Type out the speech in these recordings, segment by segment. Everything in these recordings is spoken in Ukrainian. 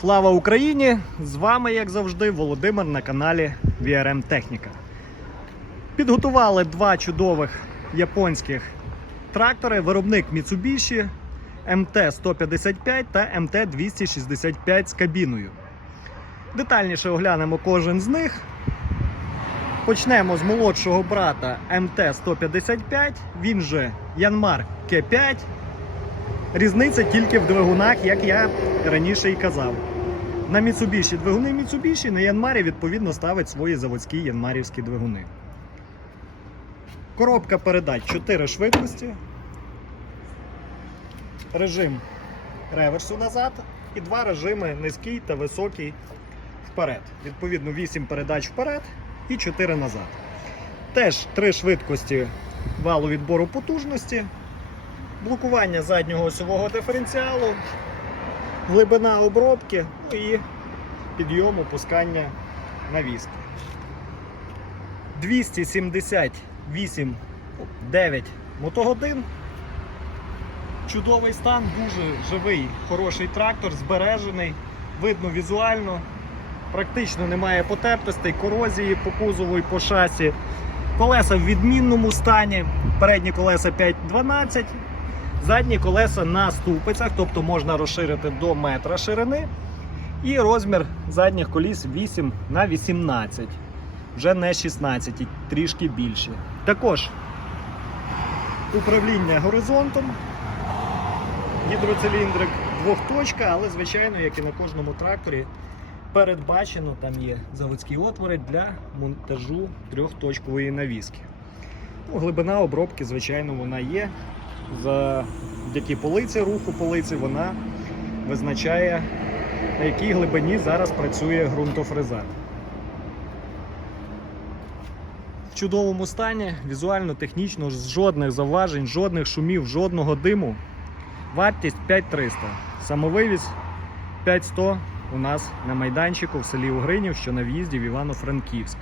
Слава Україні! З вами, як завжди, Володимир на каналі VRM Техніка. Підготували два чудових японських трактори. Виробник Mitsubishi MT-155 та MT-265 з кабіною. Детальніше оглянемо кожен з них. Почнемо з молодшого брата МТ-155, він же Янмар К5. Різниця тільки в двигунах, як я раніше і казав. На Mitsubishi двигуни Mitsubishi, на Янмарі відповідно ставить свої заводські янмарівські двигуни. Коробка передач 4 швидкості. Режим реверсу назад і два режими низький та високий вперед. Відповідно, 8 передач вперед і 4 назад. Теж 3 швидкості валу відбору потужності блокування заднього осьового диференціалу, глибина обробки ну і підйом опускання навіски. 278 9 мотогодин. Чудовий стан, дуже живий, хороший трактор, збережений, видно візуально. Практично немає потертостей, корозії по кузову і по шасі. Колеса в відмінному стані. Передні колеса 5,12, задні колеса на ступицях, тобто можна розширити до метра ширини. І розмір задніх коліс 8 на 18, вже не 16, трішки більше. Також управління горизонтом, гідроциліндрик двохточка, але звичайно, як і на кожному тракторі, передбачено, там є заводські отвори для монтажу трьохточкової навіски. Ну, глибина обробки, звичайно, вона є. Завдяки полиці, руху полиці, вона визначає, на якій глибині зараз працює ґрунтофреза. В чудовому стані, візуально, технічно, жодних заважень, жодних шумів, жодного диму. Вартість 5300. Самовивіз 5100 у нас на майданчику в селі Угринів, що на в'їзді в Івано-Франківськ.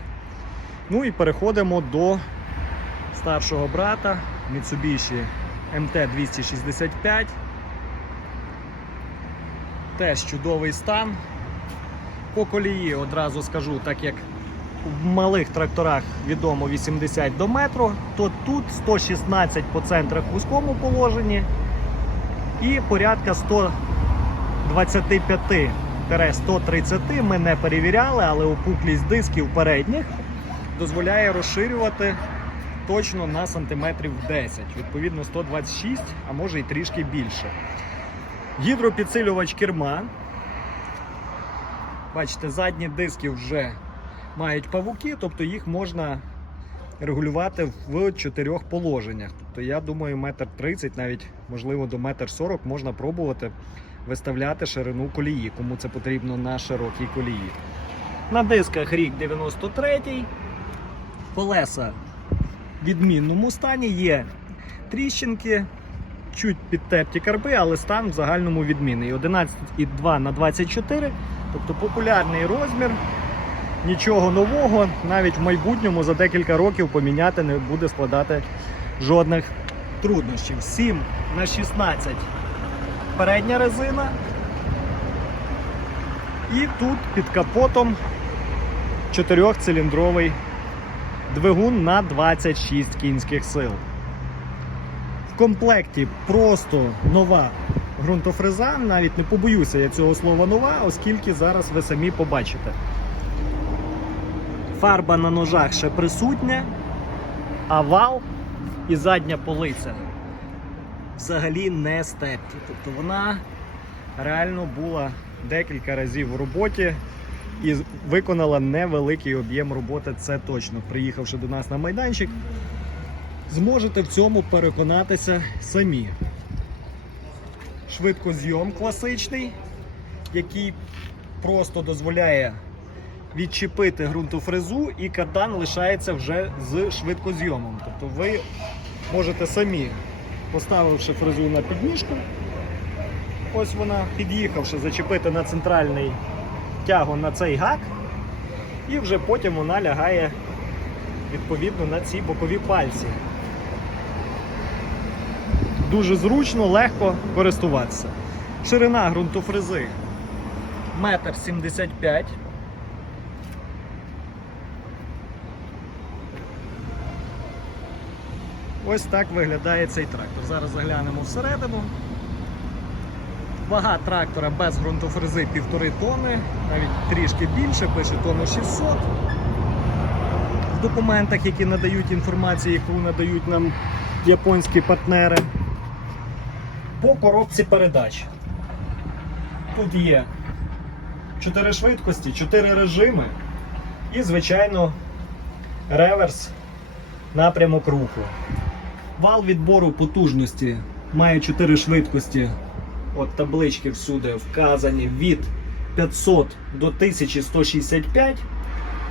Ну і переходимо до старшого брата Mitsubishi MT-265. Теж чудовий стан. По колії одразу скажу, так як в малих тракторах відомо 80 до метру, то тут 116 по центрах в вузькому положенні і порядка 125-130 ми не перевіряли, але опуклість дисків передніх дозволяє розширювати точно на сантиметрів 10, відповідно 126, а може і трішки більше. Гідропідсилювач керма. Бачите, задні диски вже мають павуки, тобто їх можна регулювати в чотирьох положеннях. Тобто, я думаю, метр 30, навіть можливо до метр 40 можна пробувати виставляти ширину колії, кому це потрібно на широкій колії. На дисках рік 93 колеса відмінному стані є тріщинки, чуть підтерті карби, але стан в загальному відмінний. 11,2 на 24, тобто популярний розмір. Нічого нового, навіть в майбутньому за декілька років поміняти не буде складати жодних труднощів. 7 на 16 передня резина. І тут під капотом 4-циліндровий двигун на 26 кінських сил. В комплекті просто нова ґрунтофреза, навіть не побоюся я цього слова нова, оскільки зараз ви самі побачите. Фарба на ножах ще присутня, а вал і задня полиця взагалі не стерті. Тобто вона реально була декілька разів в роботі і виконала невеликий об'єм роботи, це точно. Приїхавши до нас на майданчик, зможете в цьому переконатися самі. Швидкозйом класичний, який просто дозволяє відчепити ґрунтофрезу і кардан лишається вже з швидкозйомом. Тобто ви можете самі, поставивши фрезу на підніжку, ось вона, під'їхавши, зачепити на центральний тягон на цей гак, і вже потім вона лягає відповідно на ці бокові пальці. Дуже зручно, легко користуватися. Ширина ґрунтофрези метр 75. Ось так виглядає цей трактор. Зараз заглянемо всередину. Вага трактора без ґрунтофрези 1,5 тонни, навіть трішки більше, пише тонну 600. В документах, які надають інформацію, яку надають нам японські партнери. По коробці передач. Тут є 4 швидкості, 4 режими і, звичайно, реверс напрямок руху. Вал відбору потужності має 4 швидкості. От таблички всюди вказані від 500 до 1165,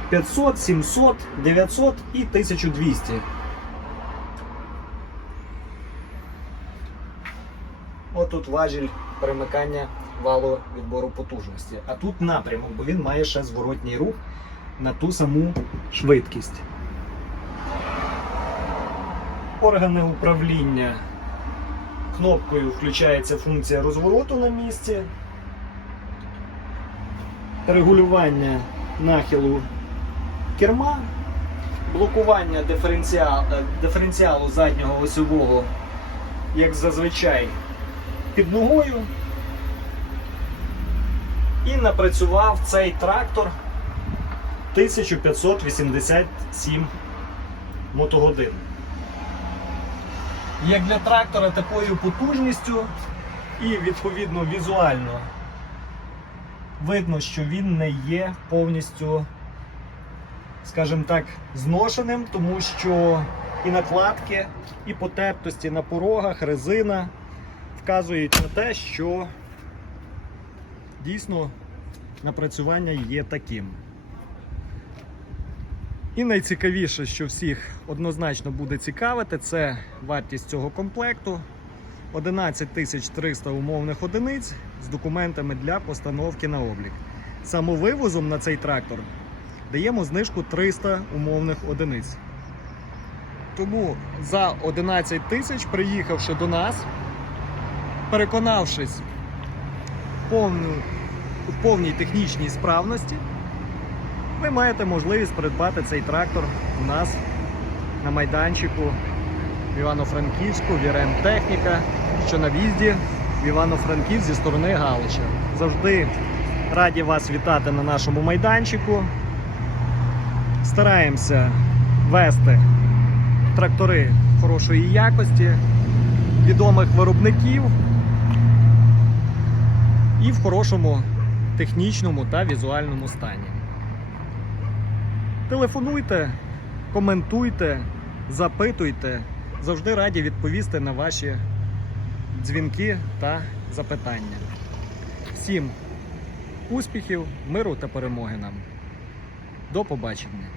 500, 700, 900 і 1200. От тут важіль перемикання валу відбору потужності. А тут напрямок, бо він має ще зворотній рух на ту саму швидкість. Органи управління. Кнопкою включається функція розвороту на місці, регулювання нахилу керма, блокування диференціал, е, диференціалу заднього осьового, як зазвичай, під ногою. І напрацював цей трактор 1587 мотогодин. Як для трактора такою потужністю і відповідно візуально видно, що він не є повністю, скажімо так, зношеним, тому що і накладки, і потертості на порогах, резина вказують на те, що дійсно напрацювання є таким. І найцікавіше, що всіх однозначно буде цікавити, це вартість цього комплекту 11 300 умовних одиниць з документами для постановки на облік. Самовивозом на цей трактор даємо знижку 300 умовних одиниць. Тому за 11 тисяч, приїхавши до нас, переконавшись в повній технічній справності, ви маєте можливість придбати цей трактор у нас на майданчику в Івано-Франківську, Вірем Техніка, що на в'їзді в Івано-Франків зі сторони Галича. Завжди раді вас вітати на нашому майданчику. Стараємося вести трактори хорошої якості, відомих виробників і в хорошому технічному та візуальному стані. Телефонуйте, коментуйте, запитуйте. Завжди раді відповісти на ваші дзвінки та запитання. Всім успіхів, миру та перемоги нам. До побачення!